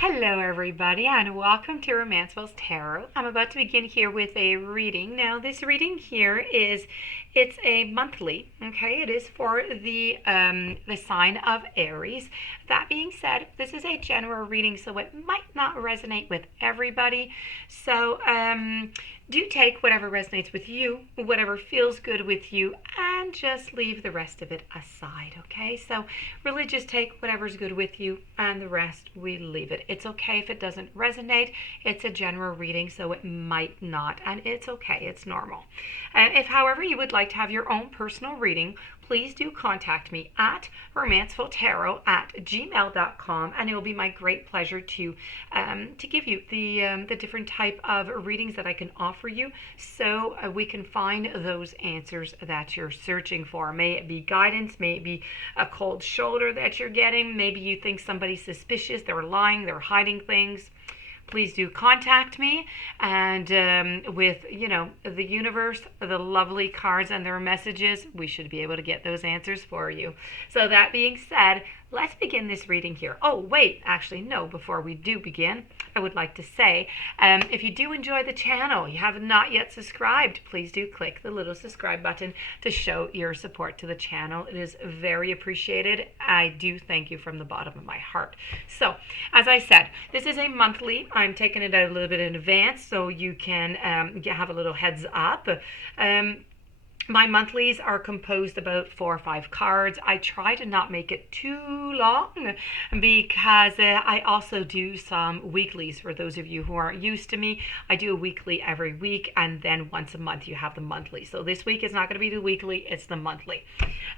Hello, everybody, and welcome to Romancefull's Tarot. I'm about to begin here with a reading. Now, this reading here it's a monthly. Okay, it is for the sign of Aries. That being said, this is a general reading, so it might not resonate with everybody. So, do take whatever resonates with you, whatever feels good with you, and just leave the rest of it aside. Okay, so really just take whatever's good with you, and the rest we leave it. It's okay if it doesn't resonate. It's a general reading, so it might not, and it's okay. It's normal. If, however, you would like to have your own personal reading, please do contact me at romancefulltarot@gmail.com, and it will be my great pleasure to give you the different type of readings that I can offer you, so we can find those answers that you're searching for. May it be guidance, may it be a cold shoulder that you're getting, maybe you think somebody's suspicious, they're lying, they're hiding things. Please do contact me, and with the universe, the lovely cards and their messages, we should be able to get those answers for you. So that being said, let's begin this reading here. Oh wait, actually no, before we do begin, I would like to say, if you do enjoy the channel, you have not yet subscribed, please do click the little subscribe button to show your support to the channel. It is very appreciated. I do thank you from the bottom of my heart. So, as I said, this is a monthly. I'm taking it out a little bit in advance so you can have a little heads up. My monthlies are composed about 4 or 5 cards. I try to not make it too long because I also do some weeklies. For those of you who aren't used to me, I do a weekly every week, and then once a month you have the monthly. So this week is not going to be the weekly, it's the monthly.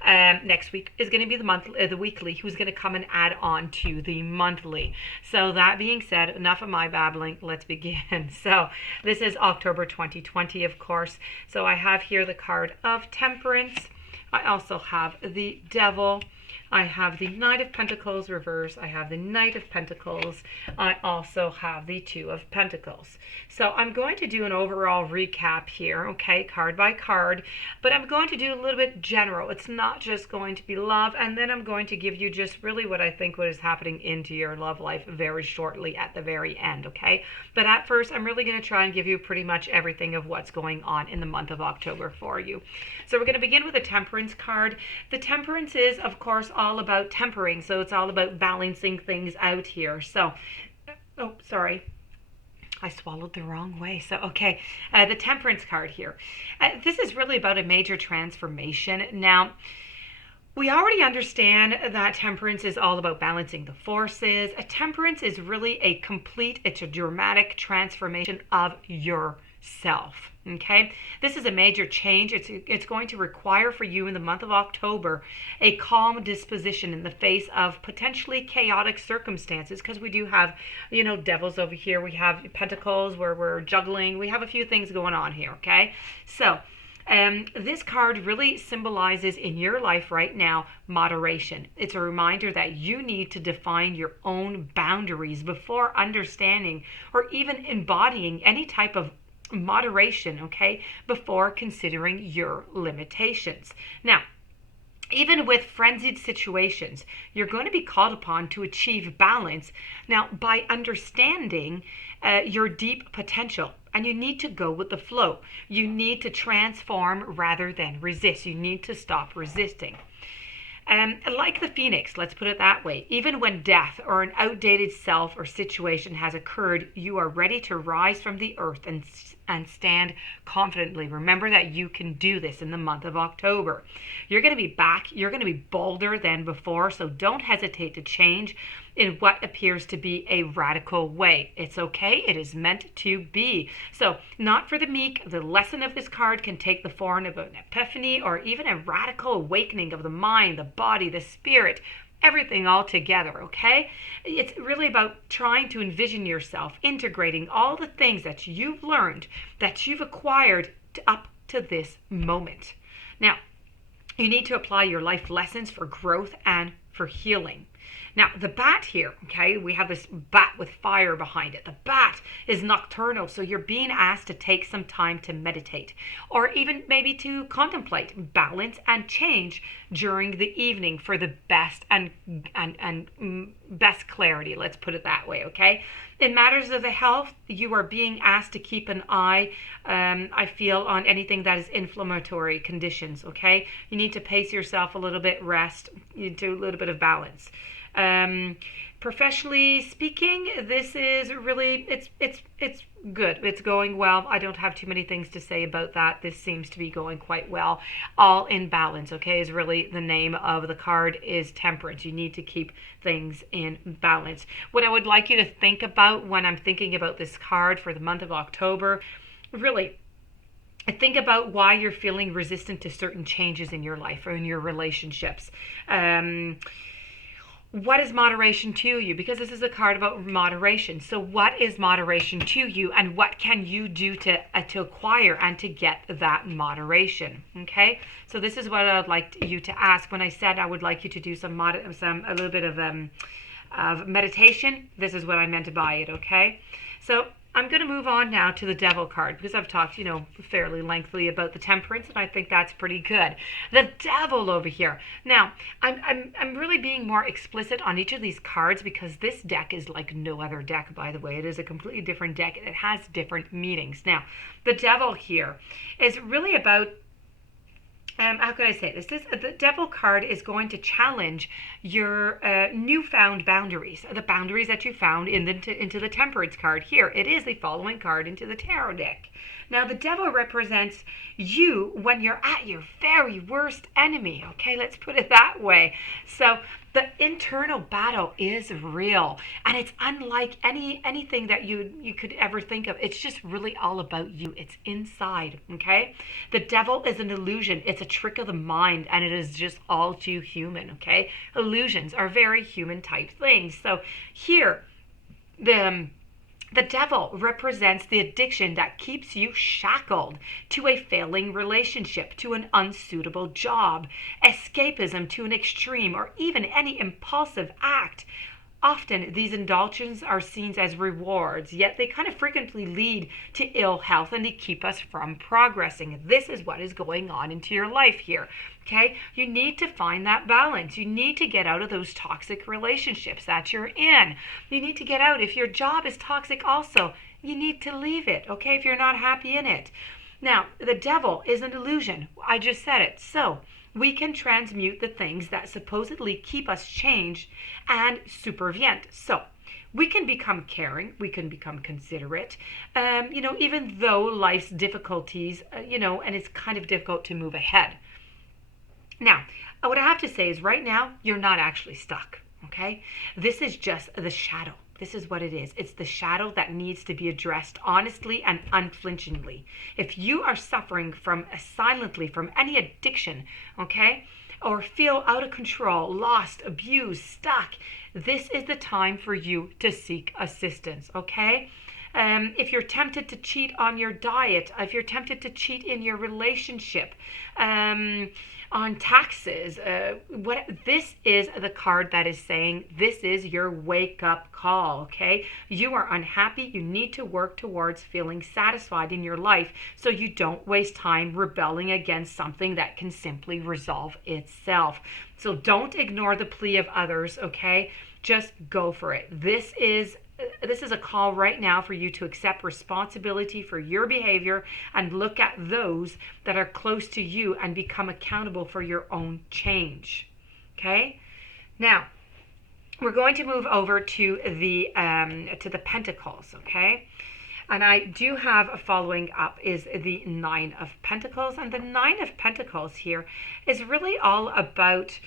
Next week is going to be the weekly, who's going to come and add on to the monthly. So that being said, enough of my babbling, let's begin. So this is October 2020, of course. So I have here the card of Temperance. I also have the Devil. I have the Knight of Pentacles reverse. I have the Knight of Pentacles. I also have the Two of Pentacles. So I'm going to do an overall recap here, okay, card by card, but I'm going to do a little bit general. It's not just going to be love, and then I'm going to give you just really what I think what is happening into your love life very shortly at the very end, okay? But at first, I'm really going to try and give you pretty much everything of what's going on in the month of October for you. So we're going to begin with the Temperance card. The Temperance is, of course, all about tempering, so it's all about balancing things out here. So, oh, sorry, I swallowed the wrong way. So, okay, the Temperance card here. This is really about a major transformation. Now, we already understand that temperance is all about balancing the forces. A temperance is really it's a dramatic transformation of yourself. Okay, this is a major change. It's going to require for you in the month of October a calm disposition in the face of potentially chaotic circumstances, because we do have, devils over here. We have pentacles where we're juggling. We have a few things going on here. Okay, so this card really symbolizes in your life right now moderation. It's a reminder that you need to define your own boundaries before understanding or even embodying any type of moderation, okay, before considering your limitations. Now, even with frenzied situations, you're going to be called upon to achieve balance now by understanding your deep potential. And you need to go with the flow. You need to transform rather than resist. You need to stop resisting. Like the phoenix, let's put it that way, even when death or an outdated self or situation has occurred, you are ready to rise from the earth and stand confidently. Remember that you can do this in the month of October. You're going to be back. You're going to be bolder than before, so don't hesitate to change in what appears to be a radical way. It's okay. It is meant to be. So, not for the meek. The lesson of this card can take the form of an epiphany or even a radical awakening of the mind, the body, the spirit, everything all together, okay? It's really about trying to envision yourself integrating all the things that you've learned, that you've acquired up to this moment. Now, you need to apply your life lessons for growth and for healing. Now, the bat here, okay, we have this bat with fire behind it. The bat is nocturnal, so you're being asked to take some time to meditate, or even maybe to contemplate balance and change during the evening for the best and best clarity. Let's put it that way, okay? In matters of the health, you are being asked to keep an eye, I feel, on anything that is inflammatory conditions, okay? You need to pace yourself a little bit, rest, you do a little bit of balance. Professionally speaking, this is really, it's good. It's going well. I don't have too many things to say about that. This seems to be going quite well. All in balance, okay, is really the name of the card, is temperance. You need to keep things in balance. What I would like you to think about when I'm thinking about this card for the month of October, really, think about why you're feeling resistant to certain changes in your life or in your relationships. What is moderation to you? Because this is a card about moderation. So what is moderation to you, and what can you do to acquire and to get that moderation? Okay, so this is what I would like you to ask. When I said I would like you to do a little bit of meditation, this is what I meant by it. Okay, so I'm going to move on now to the Devil card, because I've talked, fairly lengthily about the Temperance, and I think that's pretty good. The Devil over here. Now, I'm really being more explicit on each of these cards, because this deck is like no other deck, by the way. It is a completely different deck, and it has different meanings. Now, the Devil here is really about, how can I say this? The Devil card is going to challenge your newfound boundaries, the boundaries that you found into the Temperance card here. It is the following card into the tarot deck. Now, the Devil represents you when you're at your very worst enemy. Okay, let's put it that way. So the internal battle is real, and it's unlike anything that you could ever think of. It's just really all about you. It's inside, okay? The Devil is an illusion. It's a trick of the mind, and it is just all too human, okay? Illusions are very human type things. So here, the Devil represents the addiction that keeps you shackled to a failing relationship, to an unsuitable job, escapism to an extreme, or even any impulsive act. Often these indulgences are seen as rewards, yet they kind of frequently lead to ill health, and they keep us from progressing. This is what is going on into your life here. Okay, you need to find that balance. You need to get out of those toxic relationships that you're in. You need to get out. If your job is toxic also, you need to leave it, okay, if you're not happy in it. Now, the Devil is an illusion. I just said it. So we can transmute the things that supposedly keep us changed and supervient. So we can become caring, we can become considerate, even though life's difficulties, and it's kind of difficult to move ahead. Now, what I have to say is right now, you're not actually stuck, okay? This is just the shadow. This is what it is. It's the shadow that needs to be addressed honestly and unflinchingly. If you are suffering silently from any addiction, okay, or feel out of control, lost, abused, stuck, this is the time for you to seek assistance, okay? If you're tempted to cheat on your diet, if you're tempted to cheat in your relationship, on taxes, this is the card that is saying this is your wake-up call, okay? You are unhappy. You need to work towards feeling satisfied in your life so you don't waste time rebelling against something that can simply resolve itself. So don't ignore the plea of others, okay? Just go for it. This is a call right now for you to accept responsibility for your behavior and look at those that are close to you and become accountable for your own change. Okay? Now, we're going to move over to the Pentacles, okay? And I do have a following up is the Nine of Pentacles. And the Nine of Pentacles here is really all about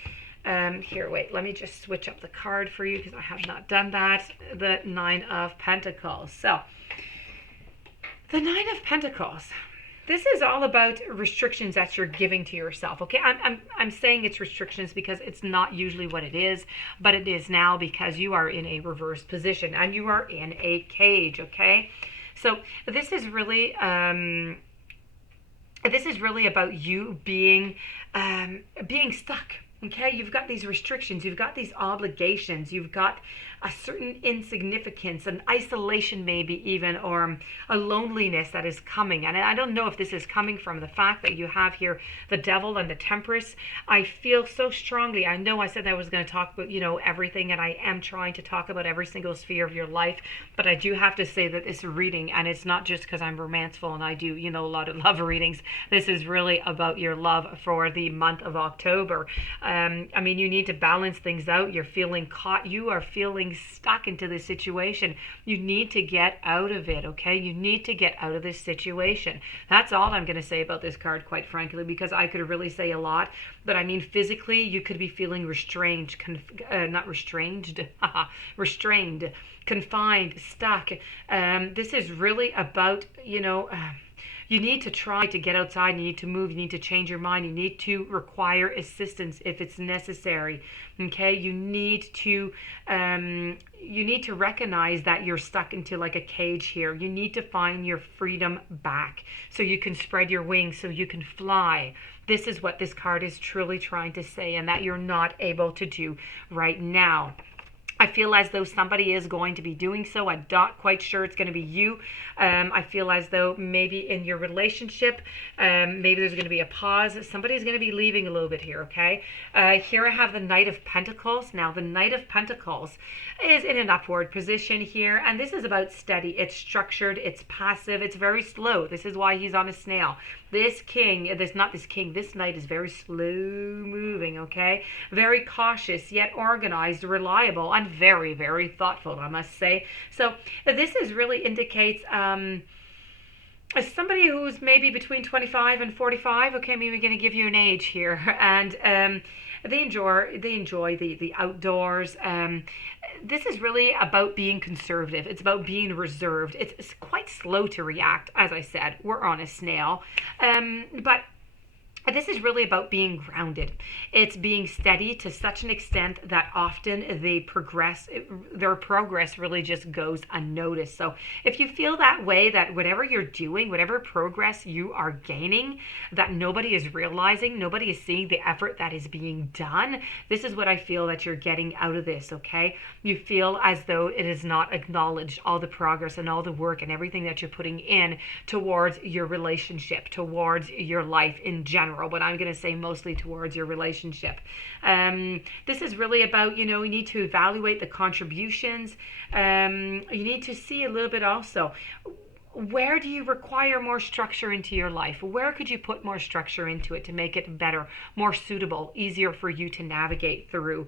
here, wait, let me just switch up the card for you because I have not done that. The Nine of Pentacles. So, the Nine of Pentacles. This is all about restrictions that you're giving to yourself, okay? I'm saying it's restrictions because it's not usually what it is, but it is now because you are in a reverse position and you are in a cage, okay? So, this is really about you being stuck. Okay, you've got these restrictions, you've got these obligations, you've got a certain insignificance, an isolation maybe even, or a loneliness that is coming. And I don't know if this is coming from the fact that you have here the devil and the temperance. I feel so strongly. I know I said I was going to talk about, everything, and I am trying to talk about every single sphere of your life, but I do have to say that this reading, and it's not just because I'm romanceful and I do, a lot of love readings. This is really about your love for the month of October. You need to balance things out. You're feeling caught. You are feeling stuck into this situation. You need to get out of it, okay? You need to get out of this situation. That's all I'm going to say about this card, quite frankly, because I could really say a lot. But physically, you could be feeling restrained, not restrained, restrained, confined, stuck. This is really about, you need to try to get outside. You need to move. You need to change your mind. You need to require assistance if it's necessary. Okay, you need to recognize that you're stuck into like a cage here. You need to find your freedom back so you can spread your wings, so you can fly. This is what this card is truly trying to say, and that you're not able to do right now. I feel as though somebody is going to be doing so. I'm not quite sure it's going to be you. I feel as though maybe in your relationship, maybe there's going to be a pause. Somebody's going to be leaving a little bit here, okay? Here I have the Knight of Pentacles. Now, the Knight of Pentacles is in an upward position here, and this is about steady. It's structured. It's passive. It's very slow. This is why he's on a snail. This knight is very slow moving, okay? Very cautious, yet organized, reliable, and very, very thoughtful, I must say. So this is really indicates as somebody who's maybe between 25 and 45, okay, maybe we're going to give you an age here, and they enjoy the outdoors. This is really about being conservative. It's about being reserved. It's quite slow to react. As I said, we're on a snail, but this is really about being grounded. It's being steady to such an extent that often their progress really just goes unnoticed. So if you feel that way, that whatever you're doing, whatever progress you are gaining, that nobody is realizing, nobody is seeing the effort that is being done, this is what I feel that you're getting out of this, okay? You feel as though it is not acknowledged, all the progress and all the work and everything that you're putting in towards your relationship, towards your life in general. But I'm going to say mostly towards your relationship. This is really about, you need to evaluate the contributions. You need to see a little bit also, where do you require more structure into your life? Where could you put more structure into it to make it better, more suitable, easier for you to navigate through?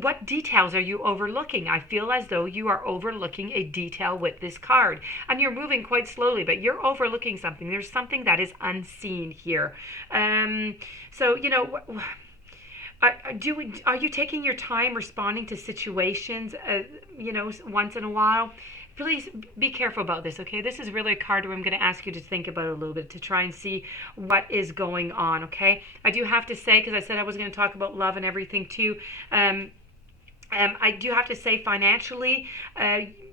What details are you overlooking? I feel as though you are overlooking a detail with this card, and you're moving quite slowly, but you're overlooking something. There's something that is unseen here. So, are you taking your time responding to situations, once in a while? Please be careful about this, okay? This is really a card where I'm going to ask you to think about it a little bit, to try and see what is going on, okay? I do have to say, because I said I was going to talk about love and everything too, I do have to say financially,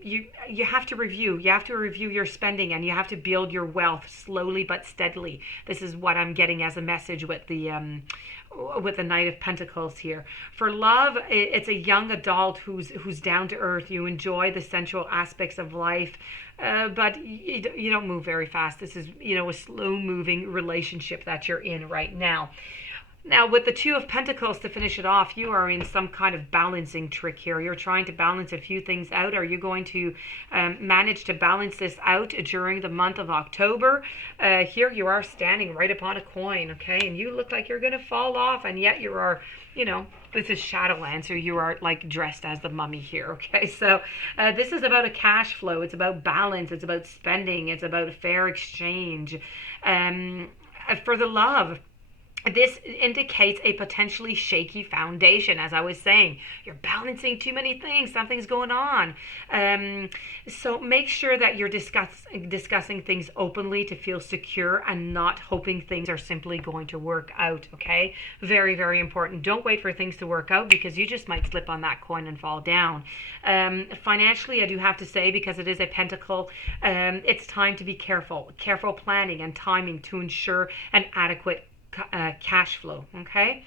you have to review. You have to review your spending, and you have to build your wealth slowly but steadily. This is what I'm getting as a message with the Knight of Pentacles here. For love, it's a young adult who's down to earth. You enjoy the sensual aspects of life, but you don't move very fast. This is a slow moving relationship that you're in right now. Now, with the Two of Pentacles to finish it off, you are in some kind of balancing trick here. You're trying to balance a few things out. Are you going to manage to balance this out during the month of October? Here you are standing right upon a coin, okay? And you look like you're going to fall off, and yet you are, this is Shadowland, so you are like dressed as the mummy here, okay? So this is about a cash flow. It's about balance. It's about spending. It's about a fair exchange. For the love, this indicates a potentially shaky foundation. As I was saying, you're balancing too many things. Something's going on. So make sure that you're discussing things openly to feel secure and not hoping things are simply going to work out, okay? Very, very important. Don't wait for things to work out, because you just might slip on that coin and fall down. Financially, I do have to say, because it is a pentacle, it's time to be careful. Careful planning and timing to ensure an adequate cash flow, okay?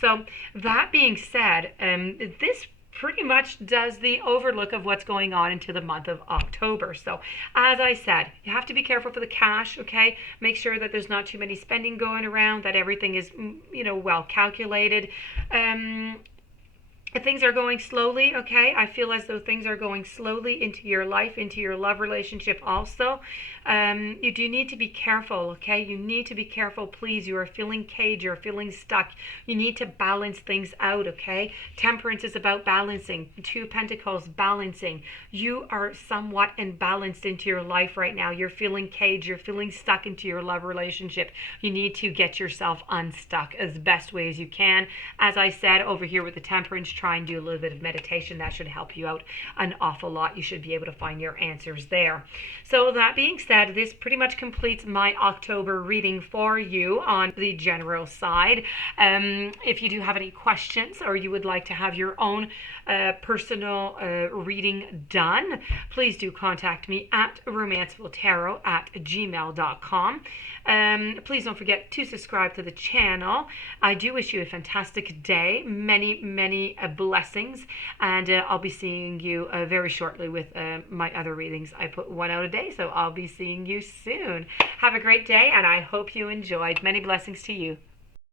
So that being said, this pretty much does the overlook of what's going on into the month of October. So as I said, you have to be careful for the cash, okay? Make sure that there's not too many spending going around, that everything is, well calculated. Things are going slowly, okay? I feel as though things are going slowly into your life, into your love relationship also. You do need to be careful, okay? You need to be careful, please. You are feeling caged, you're feeling stuck. You need to balance things out, okay? Temperance is about balancing. Two of Pentacles, balancing. You are somewhat imbalanced into your life right now. You're feeling caged, you're feeling stuck into your love relationship. You need to get yourself unstuck as best way as you can. As I said, over here with the Temperance, try and do a little bit of meditation. That should help you out an awful lot. You should be able to find your answers there. So that being said, this pretty much completes my October reading for you on the general side. If you do have any questions or you would like to have your own personal reading done, please do contact me at romancefulltarot@gmail.com. Please don't forget to subscribe to the channel. I do wish you a fantastic day, many blessings, and I'll be seeing you very shortly with my other readings. I put one out a day, so I'll be seeing you soon. Have a great day, and I hope you enjoyed. Many blessings to you.